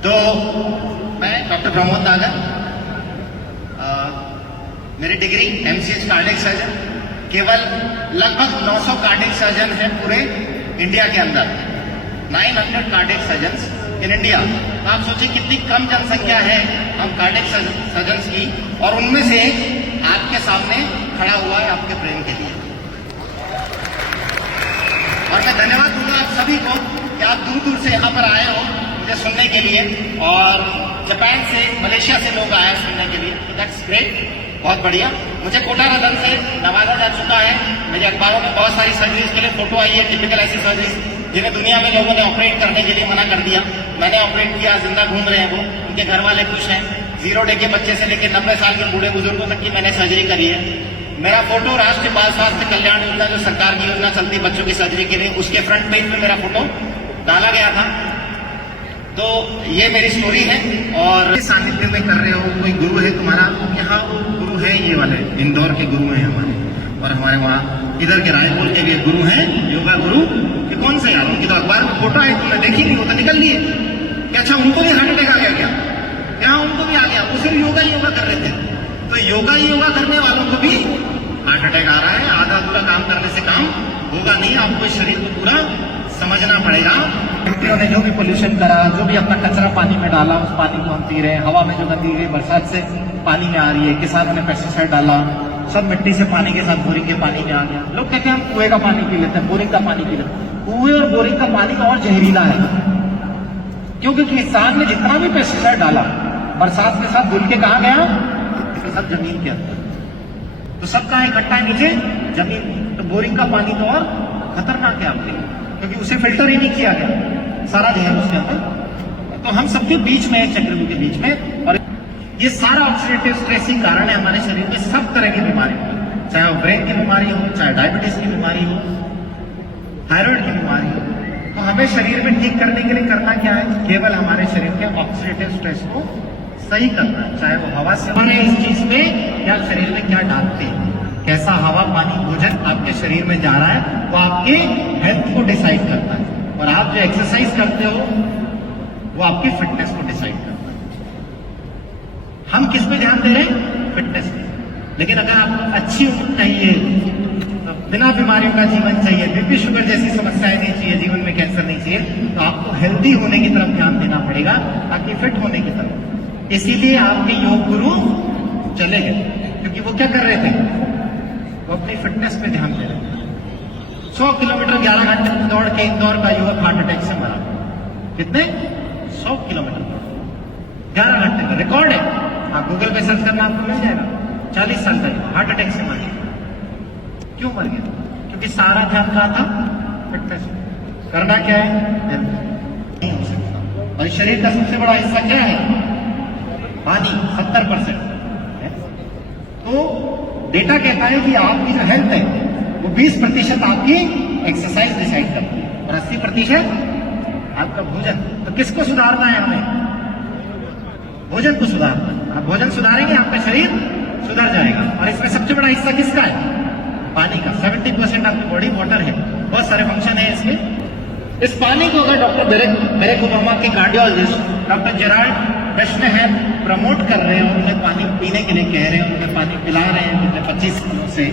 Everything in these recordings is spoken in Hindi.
तो मैं डॉक्टर प्रमोद नागर, मेरी डिग्री एमसीएच कार्डियक सर्जन। केवल लगभग 900 कार्डियक सर्जन हैं पूरे इंडिया के अंदर, 900 कार्डियक सर्जन्स इन इंडिया। तो आप सोचिए कितनी कम जनसंख्या है हम कार्डियक सर्जन्स की, और उनमें से आपके सामने खड़ा हुआ है आपके प्रेम के लिए। और मैं धन्यवाद दूंगा आप सभी को कि आप दूर दूर से यहाँ पर आए हो मुझे सुनने के लिए, और जापान से, मलेशिया से लोग आए सुनने के लिए। दैट्स ग्रेट, बहुत बढ़िया। मुझे कोटा रतन से नवाजा जा चुका है। मेरे अखबारों में बहुत सारी सर्जरीज के लिए फोटो आई है, टिपिकल ऐसी सर्जरीज जिन्हें दुनिया में लोगों ने ऑपरेट करने के लिए मना कर दिया। मैंने ऑपरेट किया, जिंदा घूम रहे हैं वो, उनके घर वाले खुश हैं। 0 डे के बच्चे से लेकर 90 साल के बूढ़े बुजुर्गों तक की मैंने सर्जरी करी है। मेरा फोटो राष्ट्रीय बाल स्वास्थ्य कल्याण योजना, जो सरकार की योजना चलती है बच्चों की सर्जरी के लिए, उसके फ्रंट पेज पे मेरा फोटो डाला गया था। तो ये मेरी स्टोरी है। और इस सानिध्य में कर रहे हो, कोई गुरु है तुम्हारा? यहाँ गुरु है, ये वाले इंदौर के गुरु हैं हमारे, और हमारे वहाँ इधर के रायपुर के भी गुरु हैं, योगा गुरु। ये कौन से यार? उनकी तो अखबार में फोटो है, तुमने देखी नहीं, वो तो निकल लिए कि अच्छा उनको भी हार्ट अटैक आ गया क्या? यहाँ उनको भी आ गया, वो सिर्फ योगा ही योगा कर रहे थे। तो योगा ही योगा करने वालों को भी हार्ट अटैक आ रहा है। आधा अधूरा काम करने से काम होगा नहीं, आपको इस शरीर को पूरा समझना पड़ेगा। व्यक्तियों ने जो भी पोल्यूशन करा, जो भी अपना कचरा पानी में डाला, उस पानी को हम पी रहे हैं। हवा में जो गंदगी गई बरसात से पानी में आ रही है, किसान ने पेस्टिसाइड डाला, सब मिट्टी से पानी के साथ बोरिंग के पानी में आ गया। लोग कहते हैं हम कुएं का पानी पी लेते हैं, बोरिंग का पानी पी लेते हैं। कुएं और बोरिंग का पानी और जहरीला है, क्योंकि किसान ने जितना भी पेस्टिसाइड डाला बरसात के साथ धुल के कहाँ गया? इसके साथ जमीन के अंदर। तो सब कहाँ इकट्ठा है? नीचे जमीन में। तो बोरिंग का पानी तो और खतरनाक है आपके लिए, क्योंकि उसे फिल्टर ही नहीं किया गया, सारा जहर उसके अंदर। तो हम सबके बीच में है, चक्रव्यूह के बीच में। और ये सारा ऑक्सीडेटिव स्ट्रेस ही कारण है हमारे शरीर में सब तरह की बीमारी हो, चाहे वो ब्रेन की बीमारी हो, चाहे डायबिटीज की बीमारी हो, थायराइड की बीमारी हो। तो हमें शरीर में ठीक करने के लिए करना क्या है? केवल हमारे शरीर के ऑक्सीडेटिव स्ट्रेस को सही करना है, चाहे वो हवा से बने। इस चीज में क्या शरीर में क्या डालते हैं, कैसा हवा, पानी, भोजन आपके शरीर में जा रहा है, वो आपके हेल्थ को डिसाइड करता है। और आप जो एक्सरसाइज करते हो वो आपकी फिटनेस को डिसाइड करता है। हम किस पे ध्यान दे रहे हैं? फिटनेस पे। लेकिन अगर आपको अच्छी उम्र चाहिए, बिना बीमारियों का जीवन चाहिए, बीपी शुगर जैसी समस्याएं नहीं चाहिए, जीवन में कैंसर नहीं चाहिए, तो आपको हेल्दी होने की तरफ ध्यान देना पड़ेगा, ताकि फिट होने की तरफ। इसीलिए आपके योग गुरु चले गए, क्योंकि वो क्या कर रहे थे? वो अपनी फिटनेस पे ध्यान दे रहे थे। 100 किलोमीटर 11 घंटे दौड़ के इंदौर का युवक हार्ट अटैक से मरा। कितने? 100 किलोमीटर 11 घंटे का रिकॉर्ड है। आप गूगल पे सर्च करना आपको मिल जाएगा। 40 साल का हार्ट अटैक से मर गया। क्यों मर गया? क्योंकि सारा ध्यान कहाँ था? फिटनेस। करना क्या है? नहीं हो सकता। और शरीर का सबसे बड़ा हिस्सा क्या है? पानी, 70%। तो डेटा कहता है कि आपकी जो हेल्थ है वो 20% आपकी एक्सरसाइज डिसाइड करती है, और 80% आपका भोजन। तो किसको सुधारना है हमें? भोजन को सुधारना है। आप भोजन सुधारेंगे, आपका शरीर सुधर जाएगा। और इसमें सबसे बड़ा हिस्सा किसका है? पानी का। 70% आपकी बॉडी वाटर है। बहुत सारे फंक्शन है इसके। इस पानी को अगर डॉक्टर बैरक ओबामा के कार्डियोलॉजिस्ट डॉक्टर जेराल्ड ब्रेशनेहर प्रमोट कर रहे हैं, उन्हें पानी पीने के लिए कह रहे हैं, उन्हें पानी पिला रहे हैं पिछले 25 सालों से,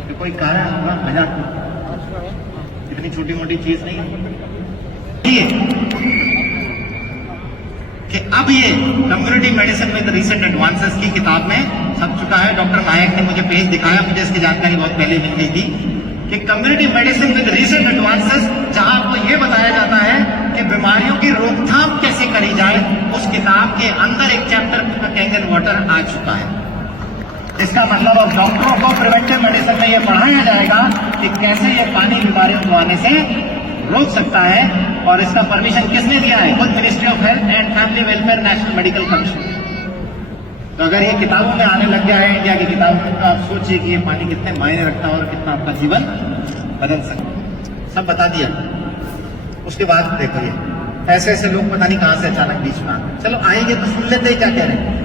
तो कोई कारण होगा? मजाक इतनी छोटी मोटी चीज नहीं है कि अब ये community medicine with recent advances की किताब में छप चुका है। डॉक्टर नायक ने मुझे पेज दिखाया, मुझे इसकी जानकारी बहुत पहले मिल गई थी कि community medicine with recent advances, जहां आपको यह बताया जाता है कि बीमारियों की रोकथाम कैसे करी जाए, उस किताब के अंदर एक चैप्टर कैंगन वाटर आ चुका है। इसका मतलब अब डॉक्टरों को प्रिवेंटिव मेडिसिन में यह पढ़ाया जाएगा कि कैसे ये पानी बीमारियों को आने से रोक सकता है। और इसका परमिशन किसने दिया है? खुद ministry of health and family welfare national medical commission. तो अगर ये किताबों में आने लग गया है, इंडिया की किताबों में, तो आप सोचिए कि ये पानी कितने मायने रखता है और कितना आपका जीवन बदल सकता है। सब बता दिया। उसके बाद देखो, ये ऐसे ऐसे लोग पता नहीं कहां से अचानक बीच में आते। चलो आएंगे तो सुन लेते हैं क्या कह रहे हैं।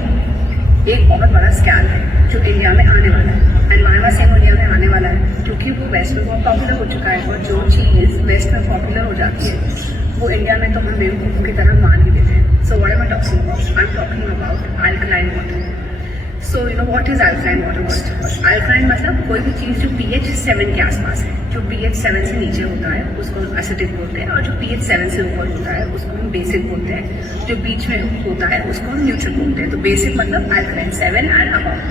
एक बहुत बड़ा स्कैम है जो इंडिया में आने वाला है, एनवायरमेंट से इंडिया में आने वाला है, क्योंकि वो वेस्ट में बहुत पॉपुलर हो चुका है। और जो चीज वेस्ट में पॉपुलर हो जाती है वो इंडिया में तो हम बेवकूफों की तरह मान ही देते हैं। सो toxin. I'm talking about alkaline water. So you know what is alkaline water? Alkaline मतलब कोई भी चीज़ जो pH 7 के आसपास है, जो pH 7 से नीचे होता है उसको हम एसिडिक बोलते हैं, और जो pH 7 से ऊपर होता है उसको हम बेसिक बोलते हैं, जो बीच में होता है उसको हम न्यूट्रल बोलते हैं. तो बेसिक मतलब alkaline 7 and above.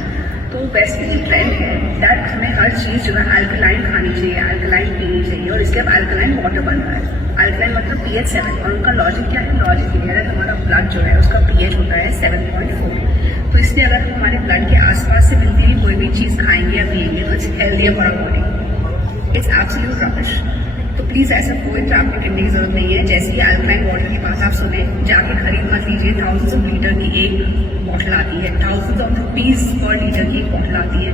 तो बेसिकली ट्रेंड है दैट हमें हर चीज़ जो है अल्कलाइन खानी चाहिए, अल्कलाइन पीनी चाहिए, और इसके बाद अल्कलाइन वाटर बन रहा है. अल्कलाइन मतलब pH 7, और उनका लॉजिक क्या है? लॉजिक ये है हमारा ब्लड जो है उसका pH होता है 7.4. तो इसलिए अगर हम हमारे ब्लड के आसपास से मिलती हुई कोई भी चीज़ खाएंगे या पिएंगे तो it's healthy for our body. It's absolute rubbish. तो प्लीज़ ऐसा कोई ट्रैवलिंग करने की जरूरत नहीं है. जैसे ही अल्कलाइन वाटर की बात आप सुने, जाके खरीद मत लीजिए. थाउजेंड्स ऑफ लीटर की एक बॉटल आती है, thousands of rupees per litre की एक बॉटल आती है,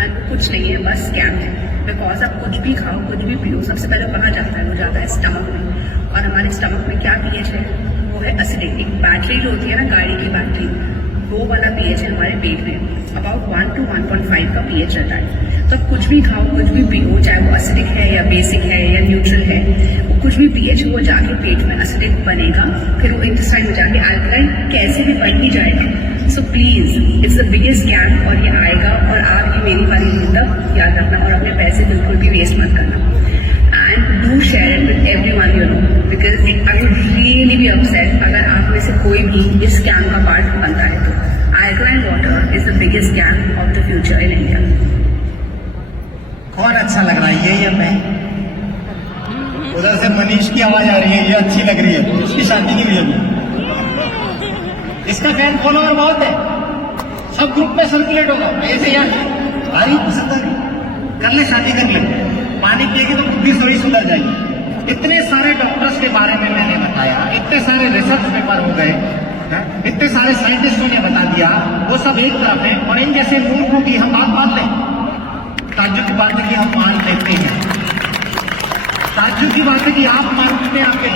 एंड कुछ नहीं है, बस स्कैम है. बिकॉज आप कुछ भी खाओ, कुछ भी पियो, सबसे पहले कहाँ जाता है? वो जाता है स्टमक में, और हमारे स्टमक में क्या pH है? वो है एसिडिक. एक बैटरी जो होती है ना, गाड़ी की बैटरी, वो वाला pH है हमारे पेट में. अबाउट 1 to 1.5 का pH रहता है. तो कुछ भी खाओ, कुछ भी पियो, चाहे वो एसिडिक है या बेसिक है या न्यूट्रल है, वो कुछ भी pH वो जाके पेट में एसिडिक बनेगा, फिर वो इंटेस्टाइन में जाके अल्कलाइन कैसे भी बन ही जाएगा. So please, it's the biggest scam, और ये आएगा, और आप ये मेरी वाली मतलब याद रखना, और अपने पैसे बिल्कुल भी वेस्ट मत करना. And do share it with everyone you know, because I would really be upset अगर आप में से कोई भी इस स्कैम का पार्ट बनता है. तो alkaline water is the biggest scam of the future in India. कौन अच्छा लग रहा है, ये या मैं? उधर से मनीष की आवाज आ रही है, ये अच्छी लग रही है, इसकी शादी की भी अभी. इसका फैन फॉलोअर बहुत है, सब ग्रुप में सर्कुलेट होगा. ऐसे यार आ रही पसंद आ रही, कर ले शादी कर ले, पानी पिएगी तो बुद्धि थोड़ी सुधर जाएगी. इतने सारे डॉक्टर्स के बारे में मैंने बताया, इतने सारे रिसर्च पेपर हो गए, इतने सारे साइंटिस्टों ने बता दिया, वो सब एक तरफ है, और इन जैसे मूर्खों की हम बात मान लें. ताज्जुब की बात है कि हम मान लेते हैं, ताज्जुब की बात है कि आप मानते हैं, आपके